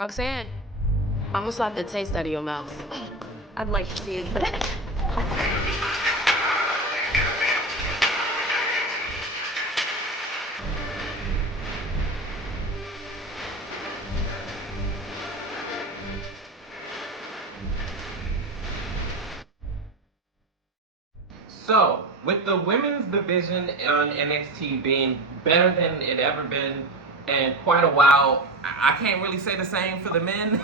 Roxanne, I almost like the taste out of your mouth. I'd like to see it, but So, with the women's division on NXT being better than it ever been in quite a while, I can't really say the same for the men.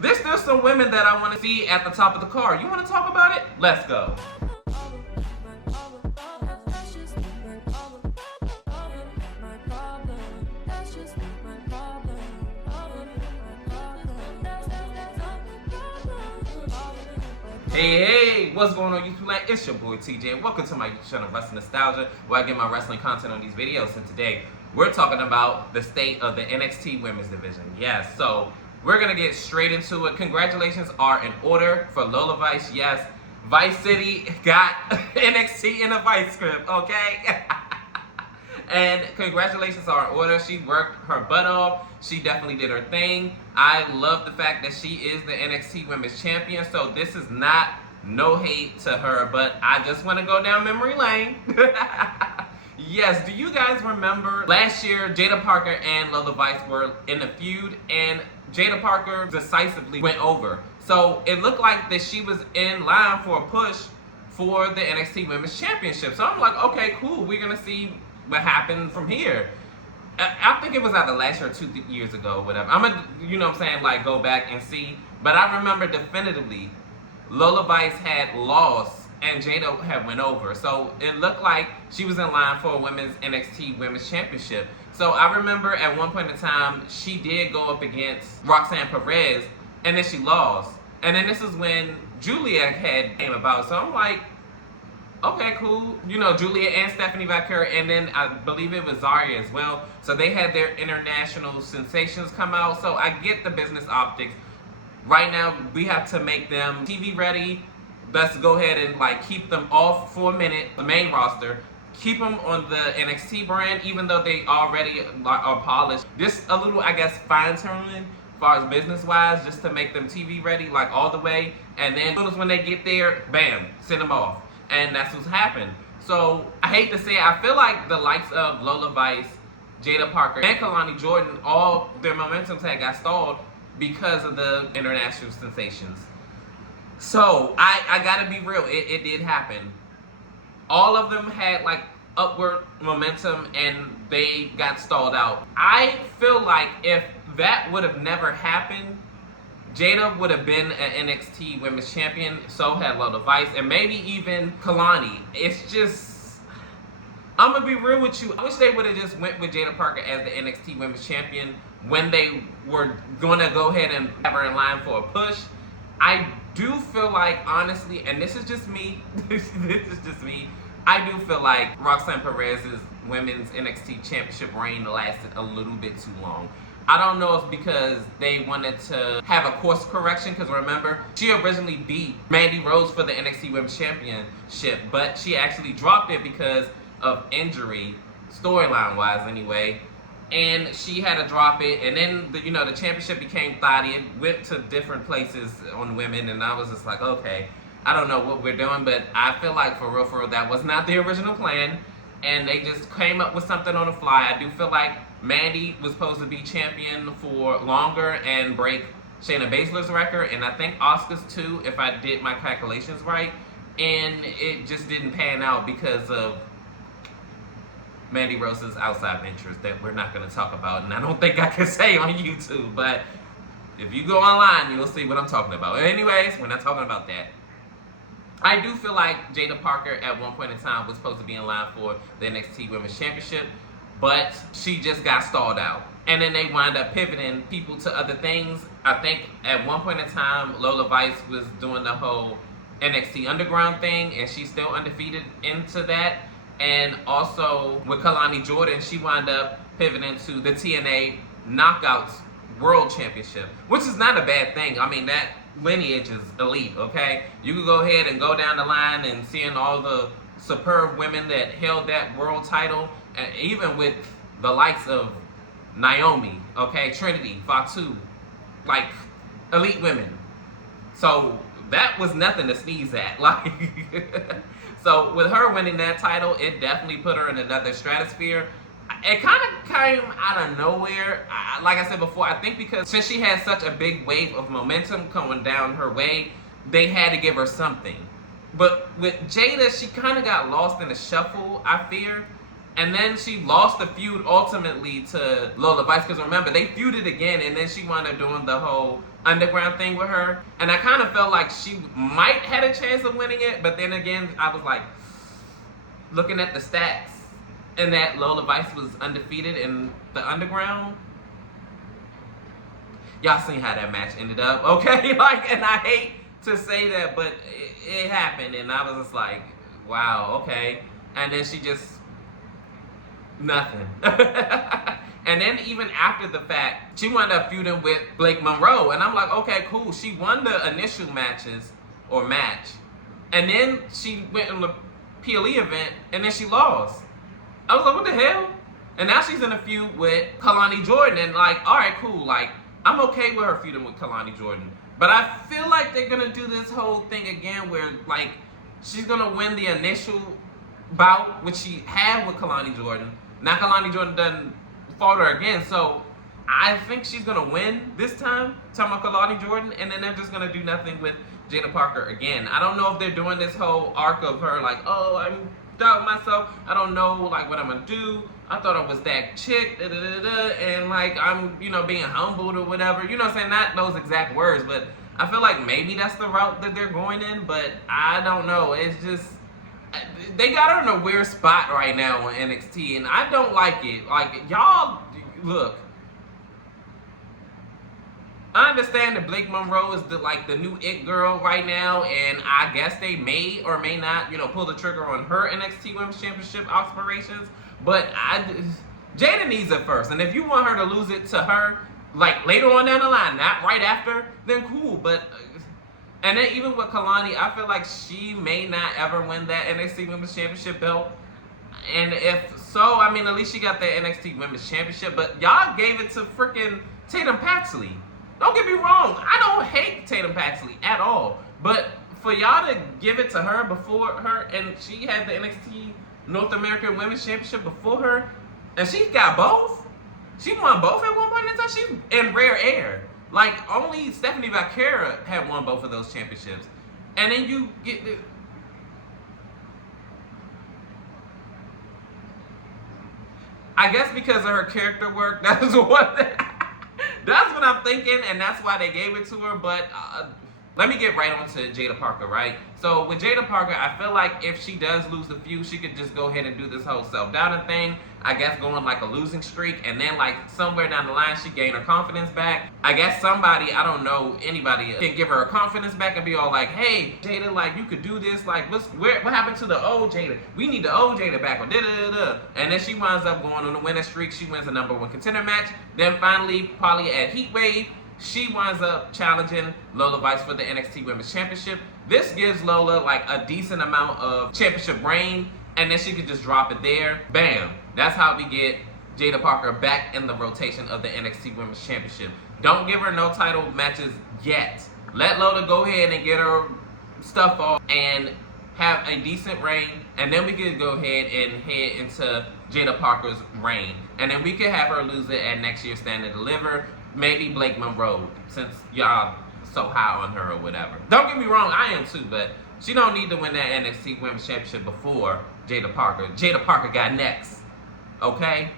There's still some women that I want to see at the top of the card. You want to talk about it? Let's go. Hey, what's going on YouTube land? It's your boy TJ and welcome to my YouTube channel Wrestling Nostalgia, where I get my wrestling content on these videos. And today we're talking about the state of the NXT women's division. Yes, so we're gonna get straight into it. Congratulations are in order for Lola Vice. Yes, Vice City got NXT in a Vice script, okay? And congratulations are in order. She worked her butt off. She definitely did her thing. I love the fact that she is the NXT Women's Champion. So this is not no hate to her, but I just want to go down memory lane. Yes, do you guys remember last year Jaida Parker and Lola Vice were in a feud and Jaida Parker decisively went over. So it looked like that she was in line for a push for the NXT Women's Championship. So I'm like, okay, cool. We're going to see what happened from here. I think it was either last year or 2 years ago, whatever. I'm gonna, you know what I'm saying, like go back and see. But I remember definitively Lola Vice had lost and Jaida had went over. So it looked like she was in line for a women's NXT Women's Championship. So I remember at one point in time, she did go up against Roxanne Perez and then she lost. And then this is when Julia had came about. So I'm like, okay, cool. You know, Julia and Stephanie Vaquer, and then I believe it was Zarya as well. So they had their international sensations come out. So I get the business optics. Right now, we have to make them TV ready. Let's go ahead and like keep them off for a minute, the main roster. Keep them on the NXT brand, even though they already are polished. Just a little, I guess, fine-tuning as far as business-wise, just to make them TV ready, like all the way. And then as soon as when they get there, bam, send them off. And that's what's happened. So I hate to say it, I feel like the likes of Lola Vice, Jaida Parker, and Kalani Jordan, all their momentum had got stalled because of the international sensations. So I gotta be real, it did happen. All of them had like upward momentum and they got stalled out. I feel like if that would have never happened, Jaida would have been an NXT Women's Champion, so had Lola Vice, and maybe even Kalani. It's just, I'm going to be real with you. I wish they would have just went with Jaida Parker as the NXT Women's Champion when they were going to go ahead and have her in line for a push. I do feel like, honestly, and this is just me, I do feel like Roxanne Perez's Women's NXT Championship reign lasted a little bit too long. I don't know if because they wanted to have a course correction, because remember, she originally beat Mandy Rose for the NXT Women's Championship, but she actually dropped it because of injury, storyline-wise anyway, and she had to drop it, and then, the championship became thotty. It went to different places on women, and I was just like, okay, I don't know what we're doing, but I feel like for real, that was not the original plan, and they just came up with something on the fly. I do feel like Mandy was supposed to be champion for longer and break Shayna Baszler's record, and I think Asuka's too, if I did my calculations right, and it just didn't pan out because of Mandy Rose's outside ventures that we're not going to talk about, and I don't think I can say on YouTube, but if you go online, you'll see what I'm talking about. Anyways, we're not talking about that. I do feel like Jaida Parker at one point in time was supposed to be in line for the NXT Women's Championship, but she just got stalled out. And then they wind up pivoting people to other things. I think at one point in time, Lola Vice was doing the whole NXT Underground thing, and she's still undefeated into that. And also with Kalani Jordan, she wound up pivoting to the TNA Knockouts World Championship, which is not a bad thing. I mean, that lineage is elite, okay? You can go ahead and go down the line and seeing all the superb women that held that world title, and even with the likes of Naomi, okay, Trinity, Fatu, like elite women. So that was nothing to sneeze at. Like, so with her winning that title, it definitely put her in another stratosphere. It kind of came out of nowhere. Like I said before, I think because since she had such a big wave of momentum coming down her way, they had to give her something. But with Jaida, she kind of got lost in the shuffle, I fear. And then she lost the feud ultimately to Lola Vice, because remember, they feuded again, and then she wound up doing the whole underground thing with her. And I kind of felt like she might had a chance of winning it, but then again, I was like, looking at the stats, and that Lola Vice was undefeated in the underground. Y'all seen how that match ended up, okay? Like, and I hate to say that, but it happened, and I was just like, wow, okay. And then she just nothing. And then even after the fact, she wound up feuding with Blake Monroe, and I'm like, okay, cool. She won the initial match, and then she went in the PLE event, and then she lost. I was like, what the hell? And now she's in a feud with Kalani Jordan, and like, all right, cool. Like, I'm okay with her feuding with Kalani Jordan, but I feel like they're gonna do this whole thing again, where like she's gonna win the initial bout, which she had with Kalani Jordan. Now Kalani Jordan done fought her again, so I think she's gonna win this time, talking about Kalani Jordan, and then they're just gonna do nothing with Jaida Parker again. I don't know if they're doing this whole arc of her like, oh, I'm doubting myself. I don't know like what I'm gonna do. I thought I was that chick, and like I'm, being humbled or whatever. You know what I'm saying? Not those exact words, but I feel like maybe that's the route that they're going in, but I don't know. It's just they got her in a weird spot right now on NXT, and I don't like it. Like, y'all, look, I understand that Blake Monroe is the new it girl right now, and I guess they may or may not, pull the trigger on her NXT Women's Championship aspirations. But Jaida needs it first, and if you want her to lose it to her, like later on down the line, not right after, then cool. But and then even with Kalani, I feel like she may not ever win that NXT Women's Championship belt. And if so, I mean, at least she got that NXT Women's Championship. But y'all gave it to freaking Tatum Paxley. Don't get me wrong, I don't hate Tatum Paxley at all. But for y'all to give it to her before her, and she had the NXT North American Women's Championship before her, and she got both. She won both at one point in time. She in rare air. Like, only Stephanie Vaquera had won both of those championships. And then you get I guess because of her character work, that's what I'm thinking, and that's why they gave it to her. But let me get right on to Jaida Parker, right? So with Jaida Parker, I feel like if she does lose the feud, she could just go ahead and do this whole self-doubting thing. I guess going like a losing streak, and then like somewhere down the line, she gained her confidence back. I guess somebody, I don't know, anybody can give her her confidence back and be all like, hey, Jaida, like you could do this. Like what happened to the old Jaida? We need the old Jaida back. Or da-da-da-da. And then she winds up going on a winning streak. She wins the #1 contender match. Then finally, probably at Heatwave, she winds up challenging Lola Vice for the NXT Women's Championship. This gives Lola like a decent amount of championship reign, and then she could just drop it there. Bam. That's how we get Jaida Parker back in the rotation of the NXT Women's Championship. Don't give her no title matches yet. Let Lola go ahead and get her stuff off and have a decent reign, and then we could go ahead and head into Jaida Parker's reign. And then we could have her lose it at next year's Stand and Deliver. Maybe Blake Monroe, since y'all so high on her or whatever. Don't get me wrong, I am too, but she don't need to win that NXT Women's Championship before Jaida Parker. Jaida Parker got next, okay?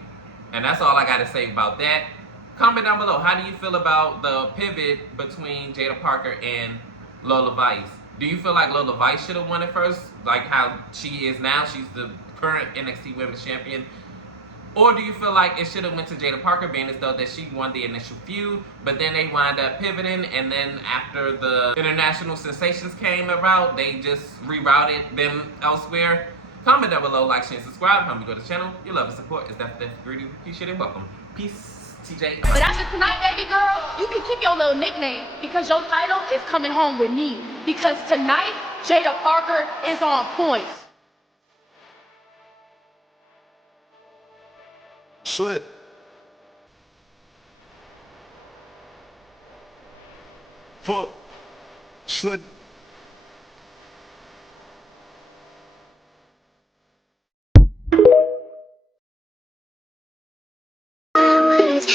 And that's all I got to say about that. Comment down below, how do you feel about the pivot between Jaida Parker and Lola Vice? Do you feel like Lola Vice should have won it first, like how she is now? She's the current NXT Women's Champion. Or do you feel like it should have went to Jaida Parker, being as though that she won the initial feud, but then they wind up pivoting, and then after the international sensations came about, they just rerouted them elsewhere? Comment down below, like, share, and subscribe. Help me go to the channel. Your love and support is definitely greatly appreciated. Welcome. Peace, TJ. But after tonight, baby girl, you can keep your little nickname because your title is coming home with me. Because tonight, Jaida Parker is on point. Shit. foot slid. He's